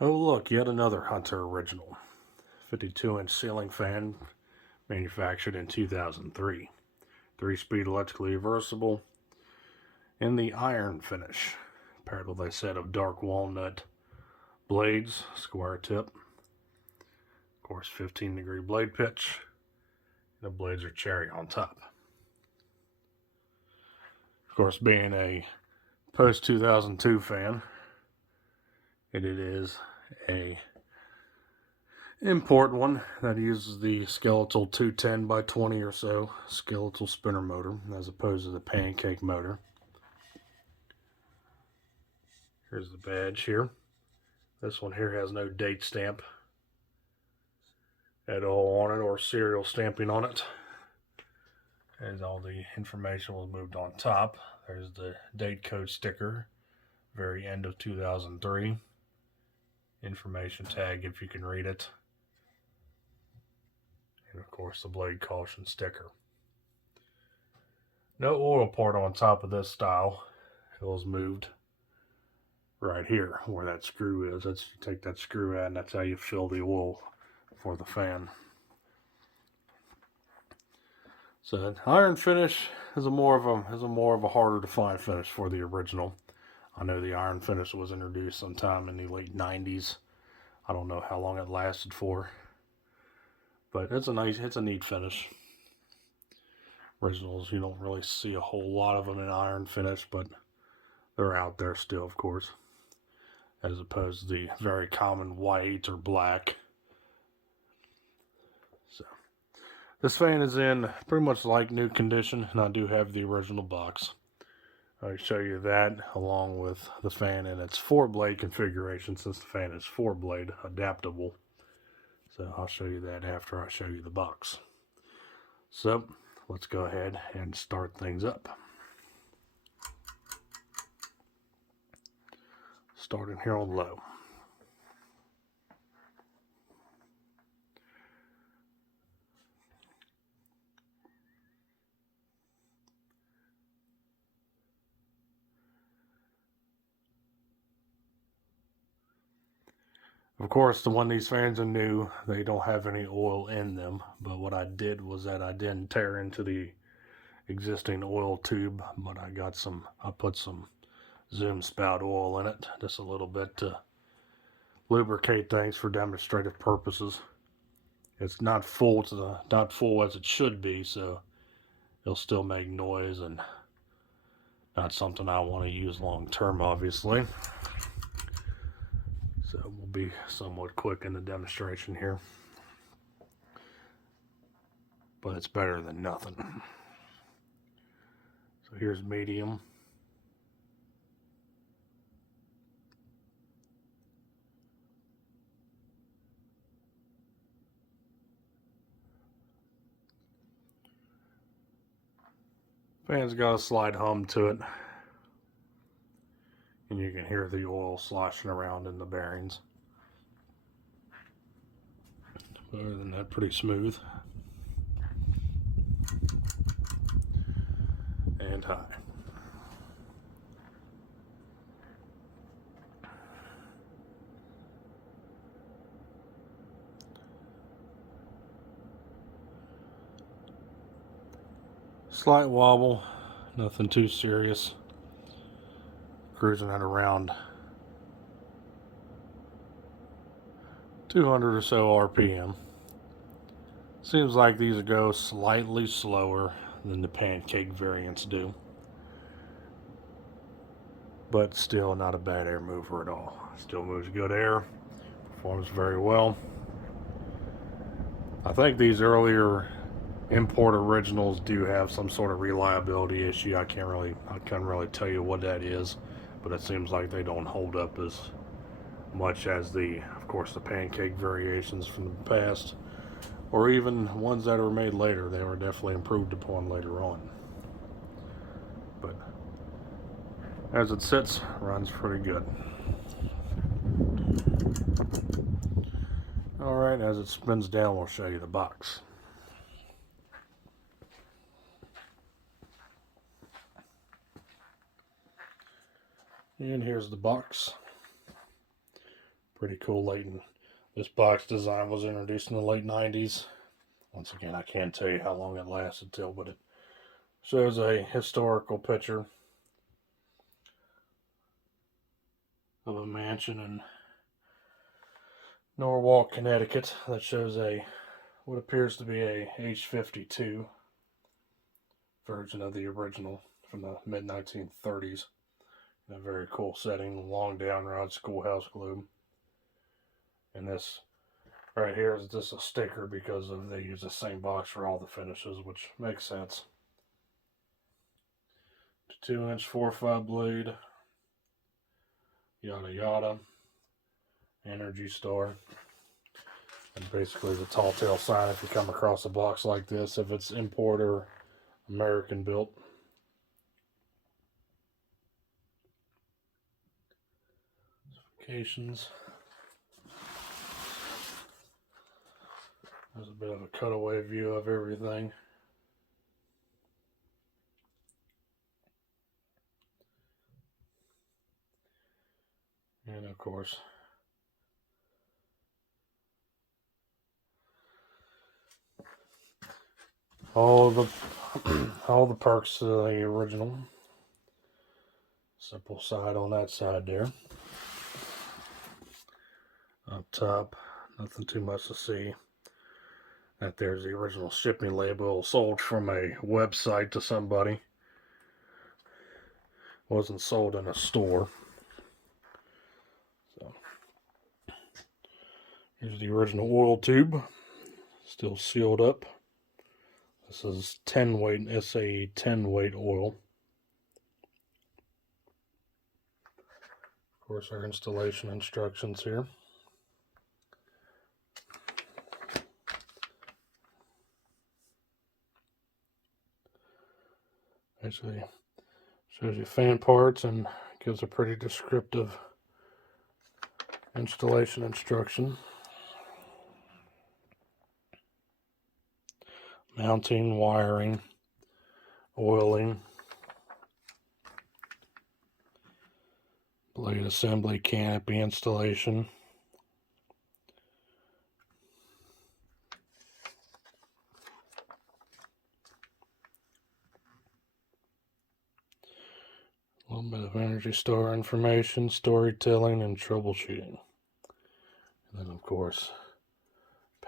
Oh look, yet another Hunter original. 52-inch ceiling fan, manufactured in 2003. 3-speed electrically reversible, in the iron finish. Paired with a set of dark walnut blades, square tip. Of course, 15-degree blade pitch. The blades are cherry on top. Of course, being a post-2002 fan, it is a import one that uses the skeletal 210 by 20 or so skeletal spinner motor as opposed to the pancake motor. Here's the badge here. This one here has no date stamp at all on it or serial stamping on it. As all the information was moved on top. There's the date code sticker, very end of 2003. Information tag if you can read it. And of course the blade caution sticker. No oil port on top of this style. It was moved right here where that screw is. That's, you take that screw out and that's how you fill the oil for the fan. So iron finish is a more of a harder to find finish for the original. I know the iron finish was introduced sometime in the late 90s. I don't know how long it lasted for, but it's a neat finish. Originals, you don't really see a whole lot of them in iron finish, but they're out there still, of course, as opposed to the very common white or black. So this fan is in pretty much like new condition, and I do have the original box. I'll show you that along with the fan in its 4-blade configuration, since the fan is 4-blade adaptable. So I'll show you that after I show you the box. So let's go ahead and start things up. Starting here on low. Of course, when these fans are new, they don't have any oil in them. But what I did was that I didn't tear into the existing oil tube, but I put some zoom spout oil in it, just a little bit to lubricate things for demonstrative purposes. It's not full as it should be, so it'll still make noise and not something I want to use long term, obviously. So we'll be somewhat quick in the demonstration here, but it's better than nothing. So here's medium. Fan's got a slight hum to it, and you can hear the oil sloshing around in the bearings. But other than that, pretty smooth and high. Slight wobble, nothing too serious. Cruising at around 200 or so RPM. Seems like these go slightly slower than the pancake variants do, but still not a bad air mover at all. Still moves good air, performs very well. I think these earlier import originals do have some sort of reliability issue. I can't really tell you what that is, but it seems like they don't hold up as much as of course, the pancake variations from the past, or even ones that were made later. They were definitely improved upon later on. But as it sits, runs pretty good. Alright, as it spins down, we'll show you the box. And here's the box. Pretty cool. This box design was introduced in the late 90s. Once again, I can't tell you how long it lasted till, but it shows a historical picture of a mansion in Norwalk, Connecticut that shows what appears to be a H-52 version of the original from the mid-1930s. In a very cool setting, long downrod schoolhouse globe. And this right here is just a sticker because they use the same box for all the finishes, which makes sense. 2-inch 4.5 blade, yada yada, Energy Star, and basically the tall tale sign if you come across a box like this, if it's import or American built. Specifications. There's a bit of a cutaway view of everything. And of course, all the perks of the original. Simple side on that side there. Up top, nothing too much to see. That there's the original shipping label, sold from a website to somebody. Wasn't sold in a store. So here's the original oil tube, still sealed up. This is 10 weight, SA 10 weight oil. Of course, our installation instructions here. Actually shows you fan parts and gives a pretty descriptive installation instruction. Mounting, wiring, oiling, blade assembly, canopy installation. A little bit of Energy Star information, storytelling, and troubleshooting. And then, of course,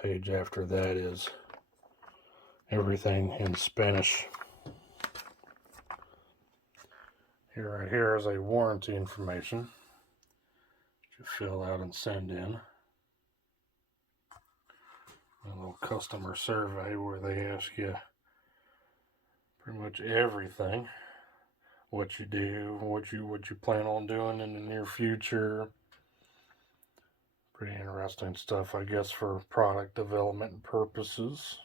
page after that is everything in Spanish. Right here is a warranty information that you fill out and send in. A little customer survey where they ask you pretty much everything. What you do, what you plan on doing in the near future. Pretty interesting stuff, I guess, for product development purposes.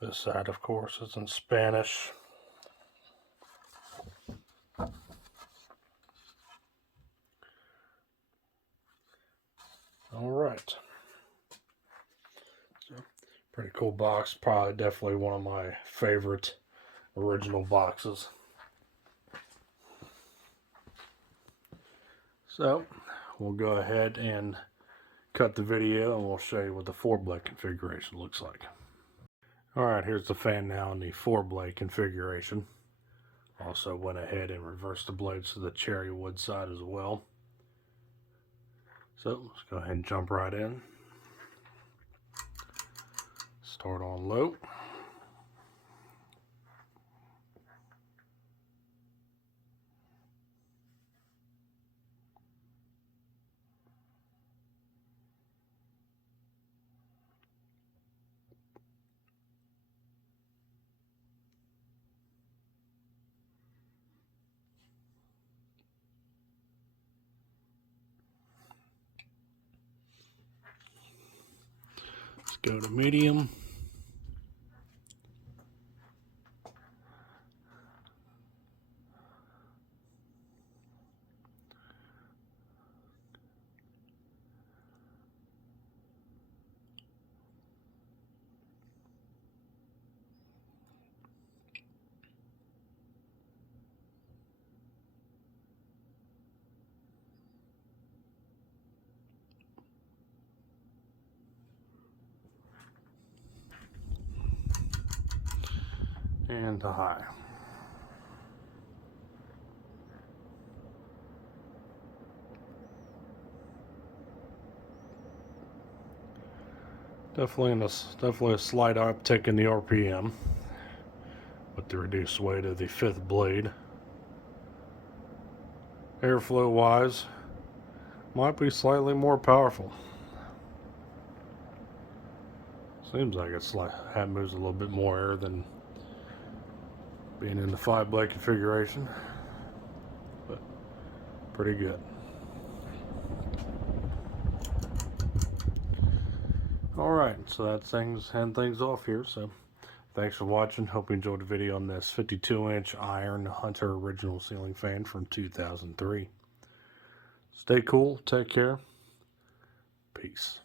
This side, of course, is in Spanish. All right. So, pretty cool box. Probably definitely one of my favorite original boxes. So, we'll go ahead and cut the video and we'll show you what the 4-blade configuration looks like. Alright, here's the fan now in the 4-blade configuration. Also went ahead and reversed the blades to the cherry wood side as well. So let's go ahead and jump right in. Start on low. Let's go to medium. and to high. Definitely a slight uptick in the RPM with the reduced weight of the 5th blade. Airflow wise, might be slightly more powerful. Seems like it moves a little bit more air than being in the 5 blade configuration, but pretty good. Alright, so that's end things off here. So thanks for watching. Hope you enjoyed the video on this 52-inch Iron Hunter original ceiling fan from 2003. Stay cool, take care, peace.